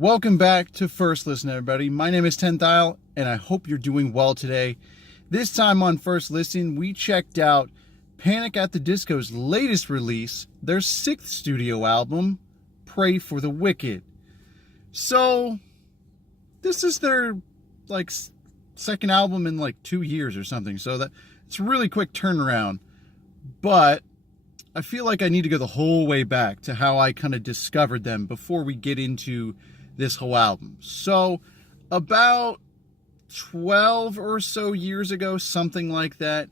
Welcome back to First Listen, everybody. My name is Tenthile, and I hope you're doing well today. This time on First Listen, we checked out Panic at the Disco's latest release, their 6th studio album, Pray for the Wicked. So, this is their, second album in, 2 years or something, so that it's a really quick turnaround. But I feel like I need to go the whole way back to how I kind of discovered them before we get into this whole album. So about 12 or so years ago, something like that,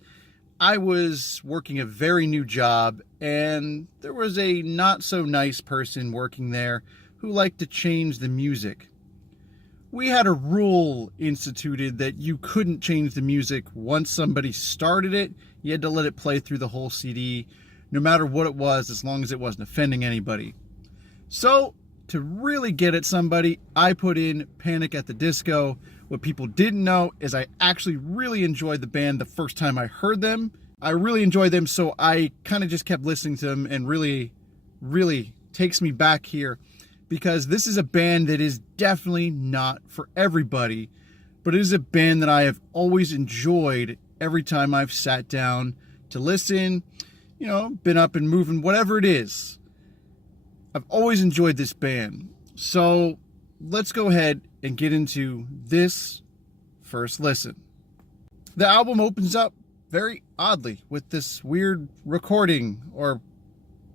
I was working a very new job, and there was a not so nice person working there who liked to change the music. We had a rule instituted that you couldn't change the music once somebody started it. You had to let it play through the whole CD, no matter what it was, as long as it wasn't offending anybody. So, to really get at somebody, I put in Panic at the Disco. What people didn't know is I actually really enjoyed the band the first time I heard them. I really enjoyed them, so I kind of just kept listening to them, and really takes me back here, because this is a band that is definitely not for everybody, but it is a band that I have always enjoyed every time I've sat down to listen, been up and moving, whatever it is. I've always enjoyed this band. So let's go ahead and get into this first listen. The album opens up very oddly with this weird recording, or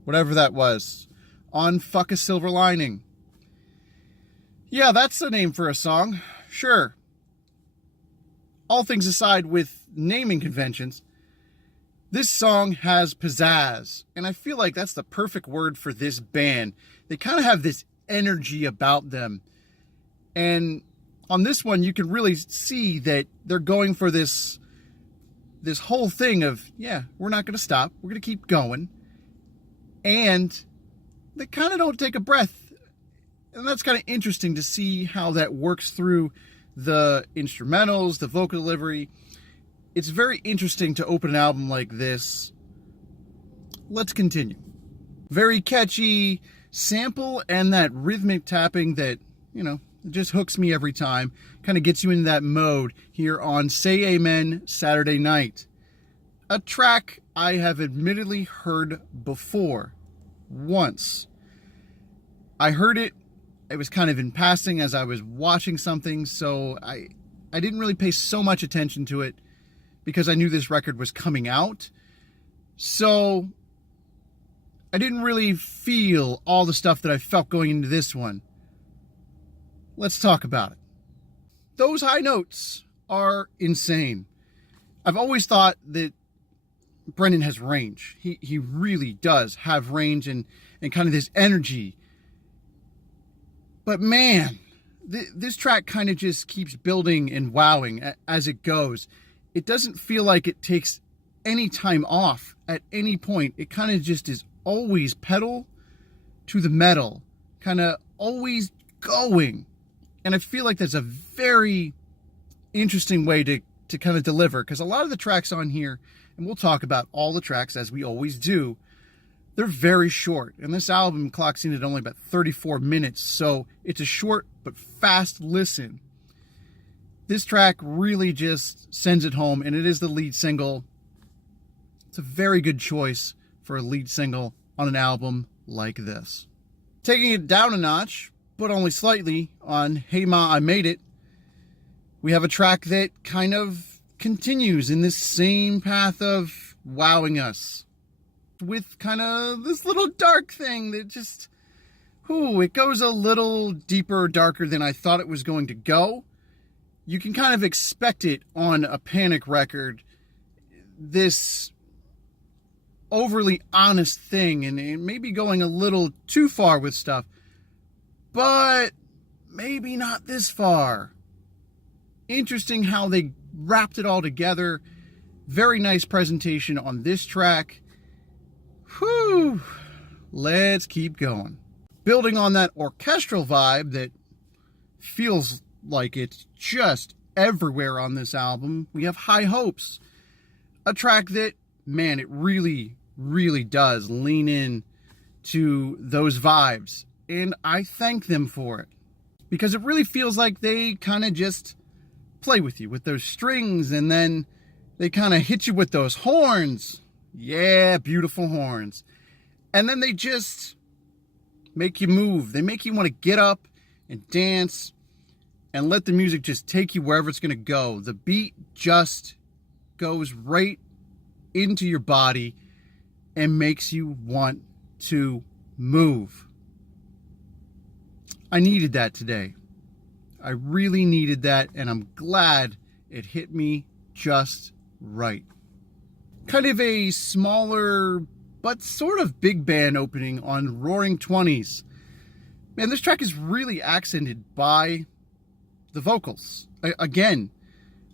whatever that was, on Fuck a Silver Lining. Yeah, that's the name for a song. Sure. All things aside with naming conventions, this song has pizzazz, and I feel like that's the perfect word for this band. They kind of have this energy about them, and on this one you can really see that they're going for this whole thing of, yeah, we're not going to stop, we're going to keep going, and they kind of don't take a breath, and that's kind of interesting to see how that works through the instrumentals, the vocal delivery. It's very interesting to open an album like this. Let's continue. Very catchy sample, and that rhythmic tapping that, just hooks me every time. Kind of gets you into that mode here on Say Amen Saturday Night. A track I have admittedly heard before. Once. I heard it was kind of in passing as I was watching something, so I didn't really pay so much attention to it, because I knew this record was coming out. So I didn't really feel all the stuff that I felt going into this one. Let's talk about it. Those high notes are insane. I've always thought that Brendan has range. He really does have range and kind of this energy. But man, this track kind of just keeps building and wowing as it goes. It doesn't feel like it takes any time off at any point. It kind of just is always pedal to the metal, kind of always going. And I feel like that's a very interesting way to kind of deliver, because a lot of the tracks on here, and we'll talk about all the tracks as we always do, they're very short. And this album clocks in at only about 34 minutes, so it's a short but fast listen. This track really just sends it home, and it is the lead single. It's a very good choice for a lead single on an album like this. Taking it down a notch, but only slightly, on Hey Ma, I Made It, we have a track that kind of continues in this same path of wowing us, with kind of this little dark thing that just, it goes a little deeper, darker than I thought it was going to go. You can kind of expect it on a Panic record, this overly honest thing, and maybe going a little too far with stuff, but maybe not this far. Interesting how they wrapped it all together. Very nice presentation on this track. Whew, let's keep going. Building on that orchestral vibe that feels like it's just everywhere on this album, we have High Hopes, a track that, man, it really does lean in to those vibes, and I thank them for it. because it really feels like they kind of just play with you with those strings, and then they kind of hit you with those horns. Yeah, beautiful horns. And then they just make you move. They make you want to get up and dance and let the music just take you wherever it's going to go. The beat just goes right into your body and makes you want to move. I needed that today. I really needed that, and I'm glad it hit me just right. Kind of a smaller but sort of big band opening on Roaring Twenties. Man, this track is really accented by the vocals. Again,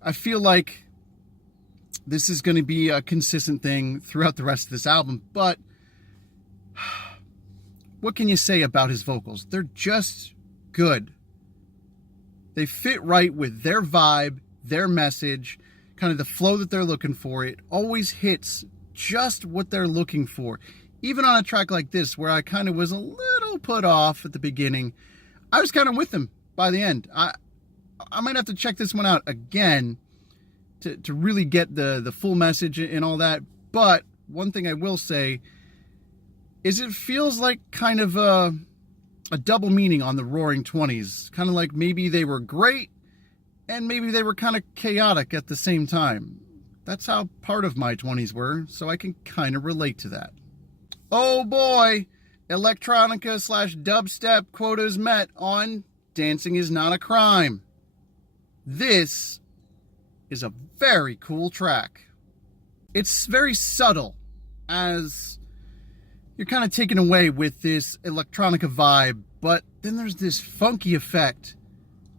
I feel like this is going to be a consistent thing throughout the rest of this album, but what can you say about his vocals? They're just good. They fit right with their vibe, their message, kind of the flow that they're looking for. It always hits just what they're looking for. Even on a track like this, where I kind of was a little put off at the beginning, I was kind of with them by the end. I might have to check this one out again to really get the full message and all that. But one thing I will say is it feels like kind of a double meaning on the Roaring Twenties. Kind of like maybe they were great and maybe they were kind of chaotic at the same time. That's how part of my 20s were, so I can kind of relate to that. Oh boy, electronica / dubstep quotas met on Dancing Is Not a Crime. This is a very cool track. It's very subtle, as you're kind of taken away with this electronica vibe, but then there's this funky effect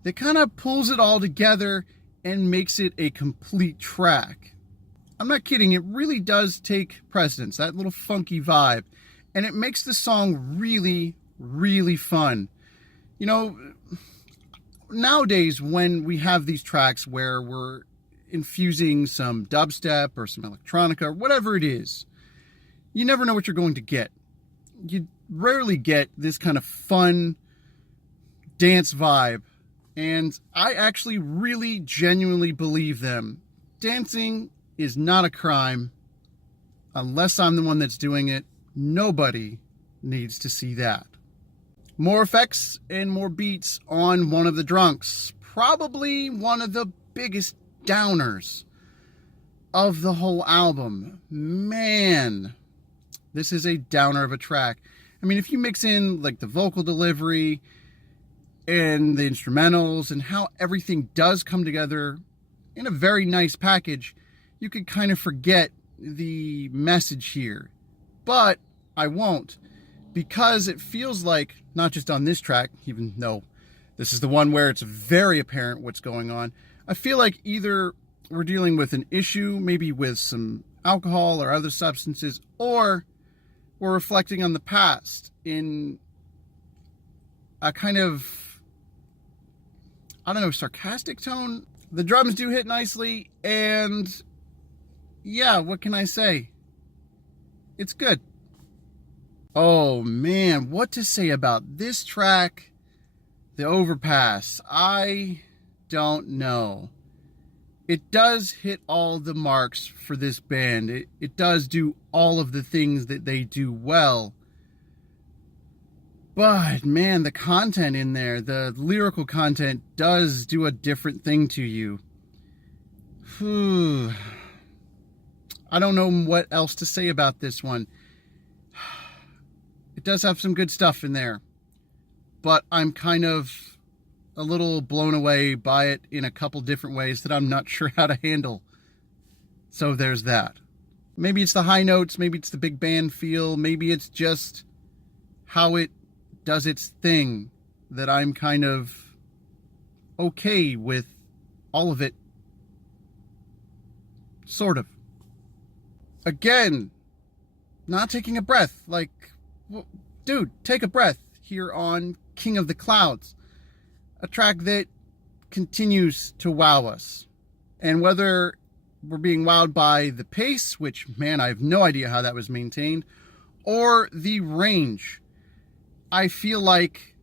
that kind of pulls it all together and makes it a complete track. I'm not kidding, it really does take precedence, that little funky vibe, and it makes the song really, really fun. You know, nowadays when we have these tracks where we're infusing some dubstep or some electronica or whatever it is, you never know what you're going to get. You rarely get this kind of fun dance vibe, and I actually really genuinely believe them. Dancing is not a crime unless I'm the one that's doing it. Nobody needs to see that. More effects and more beats on One of the Drunks. Probably one of the biggest downers of the whole album. Man, this is a downer of a track. I mean, if you mix in like the vocal delivery and the instrumentals and how everything does come together in a very nice package, you could kind of forget the message here. But I won't, because it feels like, not just on this track, even though this is the one where it's very apparent what's going on, I feel like either we're dealing with an issue, maybe with some alcohol or other substances, or we're reflecting on the past in a kind of, I don't know, sarcastic tone. The drums do hit nicely, and yeah, what can I say? It's good. Oh man, what to say about this track, The Overpass? I don't know. It does hit all the marks for this band. It does do all of the things that they do well. But man, the content in there, the lyrical content, does do a different thing to you. Whew. I don't know what else to say about this one. It does have some good stuff in there, but I'm kind of a little blown away by it in a couple different ways that I'm not sure how to handle. So there's that. Maybe it's the high notes, maybe it's the big band feel, maybe it's just how it does its thing that I'm kind of okay with all of it. Sort of. Again, not taking a breath. Like, dude, take a breath here on King of the Clouds. A track that continues to wow us. And whether we're being wowed by the pace, which, man, I have no idea how that was maintained, or the range, I feel like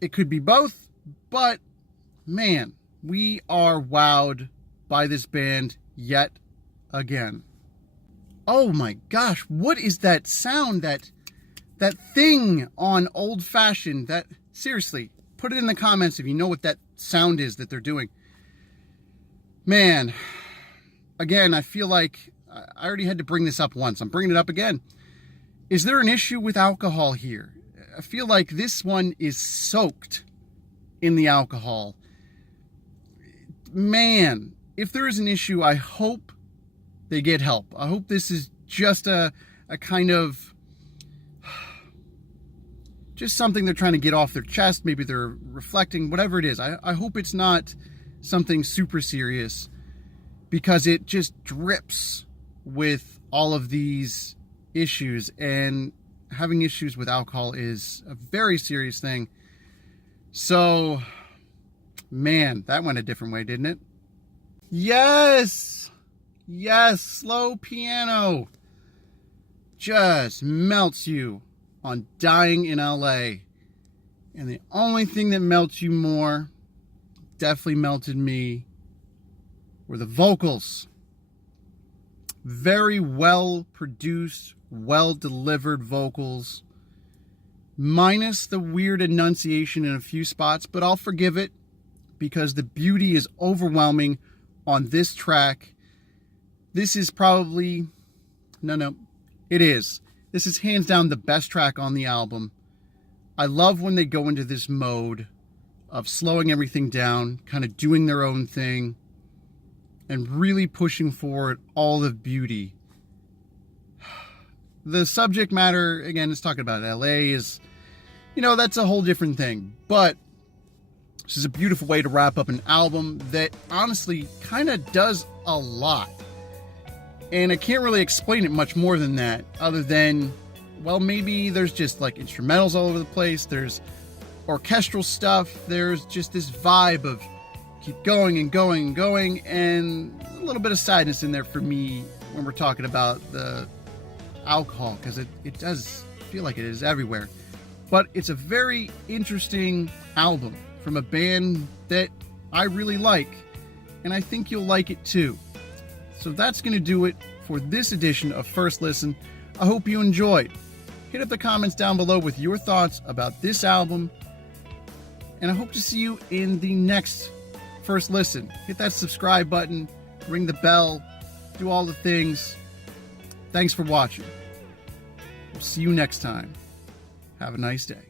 it could be both, But, man, we are wowed by this band yet again. Oh my gosh, what is that sound, that thing on Old Fashioned? That, seriously, put it in the comments if you know what that sound is that they're doing. Man, again, I feel like I already had to bring this up once. I'm bringing it up again. Is there an issue with alcohol here? I feel like this one is soaked in the alcohol. Man, if there is an issue, I hope they get help. I hope this is just a kind of, just something they're trying to get off their chest. Maybe they're reflecting, whatever it is. I hope it's not something super serious, because it just drips with all of these issues, and having issues with alcohol is a very serious thing. So, man, that went a different way, didn't it? Yes, slow piano just melts you on Dying in LA. And the only thing that melts you more, definitely melted me, were the vocals. Very well produced, well delivered vocals, minus the weird enunciation in a few spots, but I'll forgive it because the beauty is overwhelming on this track. This is probably, it is. This is hands down the best track on the album. I love when they go into this mode of slowing everything down, kind of doing their own thing, and really pushing forward all the beauty. The subject matter, again, is talking about LA is, that's a whole different thing. But this is a beautiful way to wrap up an album that honestly kind of does a lot. And I can't really explain it much more than that, other than, well, maybe there's just like instrumentals all over the place. There's orchestral stuff. There's just this vibe of keep going and going and going, and a little bit of sadness in there for me when we're talking about the alcohol, because it does feel like it is everywhere. But it's a very interesting album from a band that I really like, and I think you'll like it too. So that's going to do it for this edition of First Listen. I hope you enjoyed. Hit up the comments down below with your thoughts about this album, and I hope to see you in the next First Listen. Hit that subscribe button, ring the bell, do all the things. Thanks for watching. We'll see you next time. Have a nice day.